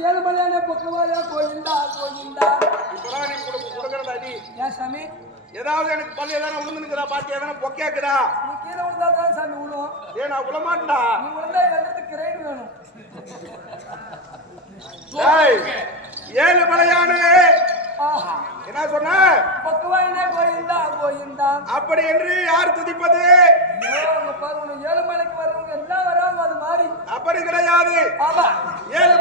ஏழுமலையான பக்கவாயா கோயிந்தா கோயிந்தா இப்பதான் நீ கொடுக்க கொடுக்கறதா ஏன் சாமி? ஏதாவது எனக்கு பள்ளி எதனா விழுந்துருக்குதா பாத்தி எதனா பொக்கையாக்குதா நீ கீழே விழுந்தா தான் சாமி விழுவும் ஏ நான் விழமாட்டா நீ விழுந்தா கிரைன் வேணும்? ஏழு மலையானு ஆஹா என்ன சொன்ன? பக்கவாயினே கோயிந்தா கோயிந்தா அப்படி என்று யார் துதிப்பது? உனக்கு ஏழுமலைக்கு வர்றவங்க எல்லாம் வராங்க அது மாதிரி. அப்படி கிடையாது. ஏழு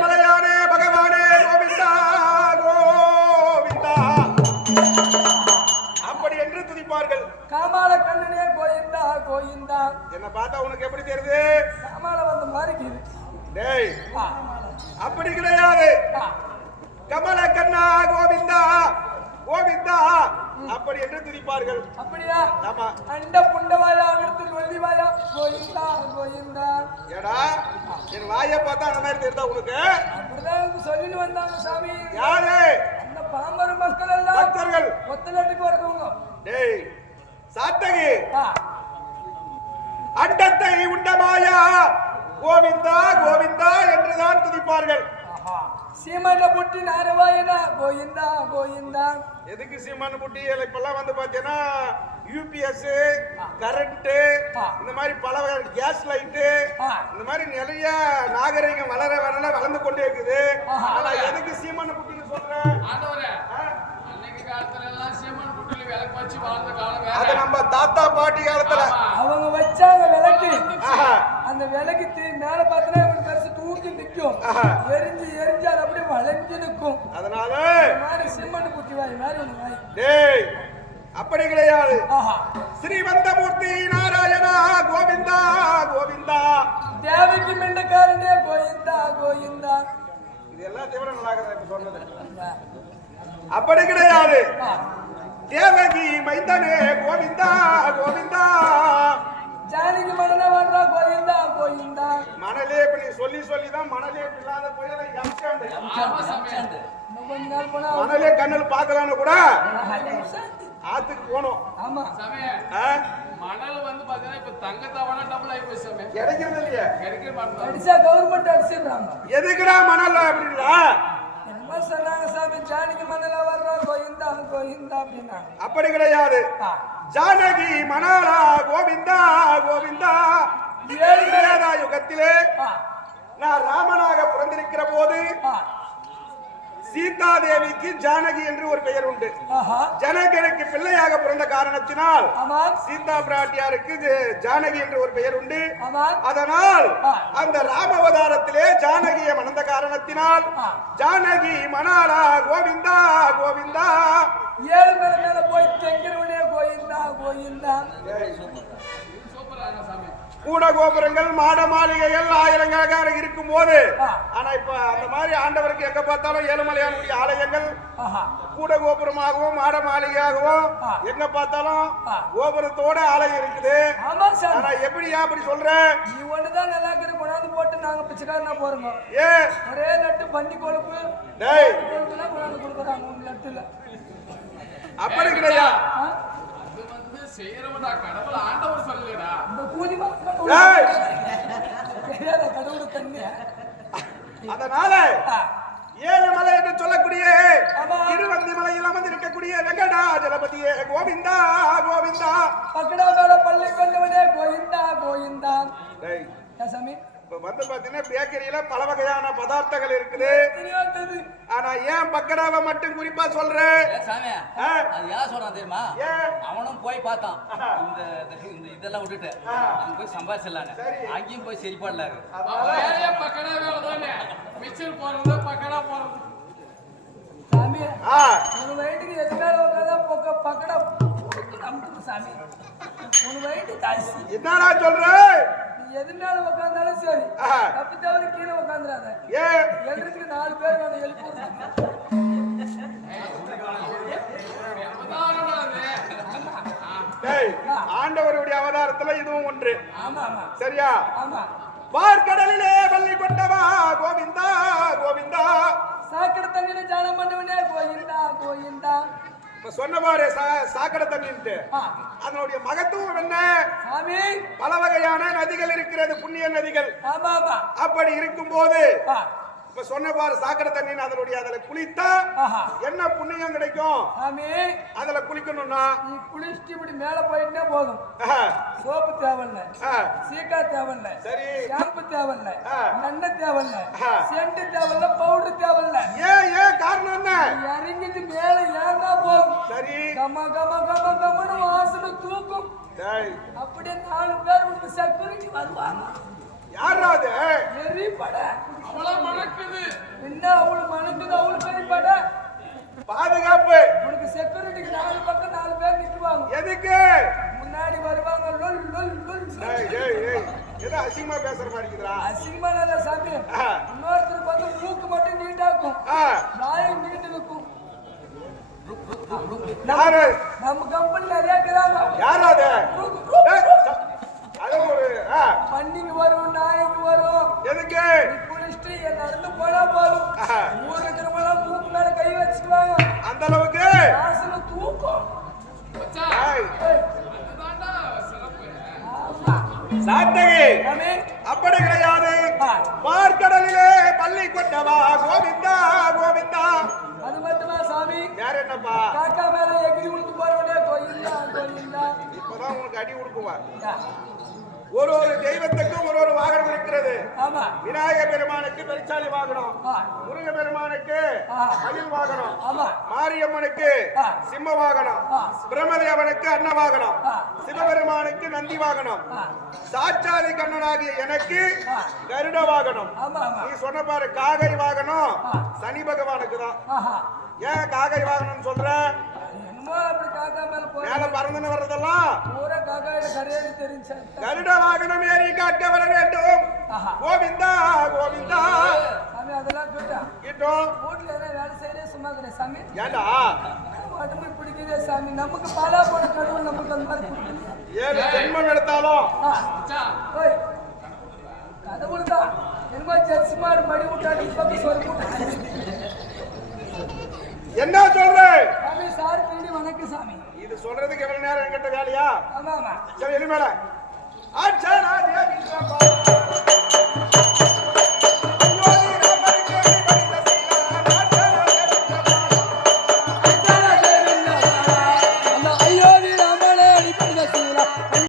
என்று துதிப்பார்கள் காமால கண்ணனே கோயிந்தா கோயிந்தா. என்ன பார்த்தா உனக்கு எப்படி தெரியுது? காமால வந்த மாதிரி இருக்குது. டேய் அப்படி கிடையாது. கமல கண்ணா கோவிந்தா கோவிந்தா அப்படி என்று துதிப்பார்கள் அப்படியா? ஆமா. அண்ட புண்டவாயா விடுத்து நொல்லிவாயா கோயிந்தா கோயிந்தா. ஏடா என் வாயை பார்த்தா அந்த மாதிரி தெரியுதா உனக்கு? அப்படிதான் சொல்லிட்டு வந்தாங்க சாமி. யாரு? அந்த பாமர மக்கள் எல்லாம் பக்தர்கள். ஒத்தலாட்டுக்கு டேய் சாத்தகி அண்டத்தை உண்டமாயா கோவிந்தா கோவிந்தா என்றுதான் துதிப்பார்கள். சீமந்த புட்டி நாரவாயனா கோயிந்தா கோயிந்தா எதுக்கு சீமான புட்டி இப்பெல்லாம் வந்து பாத்தீங்கன்னா யூபிஎஸ் கரண்ட். இந்த மாதிரி பல வகை கேஸ் லைட்டு. இந்த மாதிரி நிறைய நாகரிகம் வளர வளர வளர்ந்து கொண்டே இருக்குது. ஆனா எதுக்கு சீமான புட்டின்னு சொல்றேன்? அன்னைக்கு காலத்துல எல்லாம் சீமன் புட்டில விளக்கு வச்சு வாழ்ந்த காலம் வேற அது நம்ம தாத்தா பாட்டி காலத்துல. அவங்க வச்சாங்க விளக்கு. ஆஹா. அந்த விளக்கு தீ- மேல பார்த்தா இவன் பெருசு தூக்கி நிக்கும் ஆஹா. எரிஞ்சு எரிஞ்சு அது அப்படியே வளைஞ்சு நிக்கும் அதனால மாதிரி சிம்மன் புட்டி வாய் மாதிரி ஒண்ணு வாய். டேய் அப்படி கிடையாது. ஆஹா. ஸ்ரீமந்தமூர்த்தி நாராயணா கோவிந்தா கோவிந்தா. தேவைக்கு மெண்டக்காரனே கோயிந்தா கோயிந்தா இது எல்லாம் தவிர நல்லா இப்ப சொன்னது. அப்படி கிடையாது. தேவகி மைந்தனே கோவிந்தா கோவிந்தா. ஜானகி மனன வர்றா கோயிந்தா கோயிந்தா மணலே இப்படி சொல்லி சொல்லி தான் மணலே இப்படி இல்லாத போய் அதை யம்சாண்டு. ஆமா சாமி. இன்னும் கொஞ்ச நாள் போனா மணலே கண்ணில் பார்க்கலான்னு கூட. ஆத்துக்கு போனோம். ஆமா? மணல் வந்து பாத்தீங்கன்னா இப்ப தங்க தவணை டபுள் ஆகி போய் சாமி கிடைக்கிறது இல்லையே. கிடைக்க மாட்டோம் அடிச்சா கவர்மெண்ட் அடிச்சிடுறாங்க. எதுக்குடா மணல் அப்படின்னா சொன்னாங்க சாமி ஜானகி மனல வர்றா கோயிந்தா கோயிந்தா அப்படின்னாங்க அப்படி கிடையாது. ஜானகி மணாலா கோவிந்தா கோவிந்தா. யுகத்திலே நான் ராமனாக பிறந்திருக்கிற போது ஆ, சீதா தேவிக்கு ஜானகி என்று ஒரு பெயர் உண்டு. ஜனகனுக்கு பிள்ளையாக பிறந்த காரணத்தினால் சீதா பிராட்டியாருக்கு ஜானகி என்று ஒரு பெயர் உண்டு. அதனால். அந்த ராமவதாரத்திலே ஜானகியை மணந்த காரணத்தினால். ஜானகி மணாலா கோவிந்தா கோவிந்தா. ஏழு மேல போய் தெங்கிறவனே கோயிந்தா கோயிந்தா சூப்பரான சாமி கூட கோபுரங்கள் மாட மாளிகைகள் ஆயிரக்கணக்கான இருக்கும் போது. ஆனா இப்ப அந்த மாதிரி ஆண்டவருக்கு எங்க பார்த்தாலும் ஏழுமலையானுடைய ஆலயங்கள் கூட கோபுரமாகவும் மாட மாளிகையாகவும். எங்க பார்த்தாலும். கோபுரத்தோட ஆலயம் இருக்குது. ஆனா எப்படியா அப்படி சொல்ற? நீ ஒண்ணுதான் நல்லா இருக்கிற கொண்டாந்து போட்டு நாங்க பிச்சைக்காரனா போறோங்க. ஏ? ஒரே லட்டு பன்னி கொழுப்பு. டேய். கொழுப்புலாம் கொண்டாந்து கொடுக்குறாங்க உங்க லட்டுல. அப்படி கிடையாது செய்யறவடா கடவுள் ஆண்டவர் சொல்லலடா. இந்த கூலி. தெரியாத கடவுள் தண்ணி அதனால ஏழு மலை என்று சொல்லக்கூடிய. திருவந்தி மலையில் அமர்ந்திருக்கக்கூடிய வெங்கடாஜலபதியே கோவிந்தா கோவிந்தா. பக்கடா மேல பள்ளி கொண்டவனே டேய், ஏன் சாமி? வந்து பாத்தீங்கன்னா பேக்கரியில பல வகையான பதார்த்தங்கள் இருக்குது. தெரியாதது. ஆனா ஏன் பக்கடாவை மட்டும் குறிப்பா சொல்ற? ஏ சாமி ஆ. அது யார் சொல்றான் தெரியுமா? அவனும் போய் பார்த்தான். இந்த இந்த இதெல்லாம் விட்டுட்டு. அங்க போய் சம்பாதிச்சிடலான்னு. அங்கேயும் போய் சரிப்பாடல பக்கடா வேலை தானே. மிச்சர் போறது பக்கடா போறது. சாமி ஆ, உன் வயிற்றுக்கு எது மேல உட்காந்தா பொக்க பக்கடா நம்புது சாமி. உன் வயிற்று தாசி. என்னடா சொல்ற? நீ எது மேல உட்காந்தாலும் சரி. தப்பி தவறி கீழே உட்காந்துறாத ஏன் எழுறதுக்கு நாலு பேர் வந்து எழுப்பி ஆண்டவருடைய அவதாரத்துல இதுவும் ஒன்று. ஆமா ஆமா. சரியா? ஆமா. பார்க்கடலிலே பள்ளி கொண்டவா? கோவிந்தா கோவிந்தா. சாக்கடை தண்ணியில ஜானம் பண்ணுவனே கோயிந்தா கோயிந்தா இப்ப சொன்ன பாரு சாக்கடை தண்ணின்ட்டு. அதனுடைய மகத்துவம் என்ன? பல வகையான நதிகள் இருக்கிறது புண்ணிய நதிகள். அப்படி இருக்கும்போது ஆ, இப்ப சொன்ன பாரு சாக்கடை தண்ணின்னு அதனுடைய அதுல குளித்தா என்ன புண்ணியம் கிடைக்கும்? அதுல குளிக்கணும்னா? நீ குளிச்சுட்டு இப்படி மேல போயிட்டே போதும். சோப்பு தேவையில்ல. சீக்கா தேவையில்ல. சரி. ஷாம்பு தேவையில்ல. எண்ணெய் தேவையில்ல. ஆ. சென்ட் தேவையில்ல பவுடர் தேவையில்ல ஏன் ஏன் காரணம் என்ன இறங்கிட்டு மேல ஏறினா போதும் சரி கம கம கம கமன்னு வாசனை தூக்கும். டேய், அப்படியே நாலு பேர் உனக்கு செக்யூரிட்டி வருவாங்க. யாரா அது? எரிப்பட அவ்வளவு மணக்குது. என்ன அவளுக்கு மணக்குது? அவளுக்கு எரிப்பட பாதுகாப்பு. உனக்கு செக்யூரிட்டிக்கு நாலு பக்கம் நாலு பேர் நிக்குவாங்க. எதுக்கு? முன்னாடி வருவாங்க. லொல் லொல் லொல் டேய், டேய், டேய், ஏதோ அசிங்கமா பேசுற மாதிரி இருக்குதா அசிங்கமா நல்ல சாமி. ஆ. இன்னொருத்தருக்கு வந்து மூக்கு மட்டும் நீட்டாக்கும் ஆ, நாயும் நீட்டு நிற்கும் யாரு? நம்ம கம்பெனில நிறைய இருக்கிறாங்க யாரா அது? அது ஒரு பன்னிக்கு வரும் நாய்க்கு வரும். எதுக்கு? குளிச்சுட்டு நடந்து போனா போதும். ஆஹா. ஊர்ல இருக்கிறவங்க மூக்கு மேல கை வச்சுக்குவாங்க. அந்த அளவுக்கு? வாசல தூக்கம். சாத்தகி அப்படி கிடையாது. பார்க்கடலிலே பள்ளி கொண்டவா கோவிந்தா கோவிந்தா. அது மட்டுமா சாமி? வேற என்னப்பா? அடி கொடுக்குவா யா, ஒரு ஒரு தெய்வத்துக்கும் ஒரு ஒரு வாகனம் இருக்கிறது. விநாயக பெருமானுக்கு பெருச்சாலி வாகனம். முருக பெருமானுக்கு. மயில் வாகனம். மாரியம்மனுக்கு. சிம்ம வாகனம். பிரம்மதேவனுக்கு அன்ன வாகனம். சிவபெருமானுக்கு நந்தி வாகனம். சாட்சாதி கண்ணனாகிய எனக்கு. கருட வாகனம். நீ சொன்ன பாரு காகை வாகனம். சனி பகவானுக்கு தான் ஏன் காகை வாகனம் சொல்ற? மேல பறந்துன்னு வர்றதெல்லாம் கருட வாகனம் ஏறி காக்க வர வேண்டும். கோவிந்தா கோவிந்தா. சாமி அதெல்லாம் கேட்டா. கிட்டோம். வீட்டுல எதனா வேலை செய்யறே சும்மா கிடையாது சாமி ஏண்டா? உடம்பு பிடிக்குதே சாமி? நமக்கு பாலா போன கடவுள் நமக்கு அந்த மாதிரி? ஏழு ஜென்மம் எடுத்தாலும்? கடவுள் தான் என்னமோ ஜெர்சி மாடு மடி விட்டாடி பக்கம் சொல் என்ன சொல்ற? சாமி சார் பீடி வணக்கம் சாமி. இது சொல்றதுக்கு எவ்வளவு நேரம் என்கிட்ட வேலையா ஆமா ஆமா சரி இனிமேல ஆச்சா நான்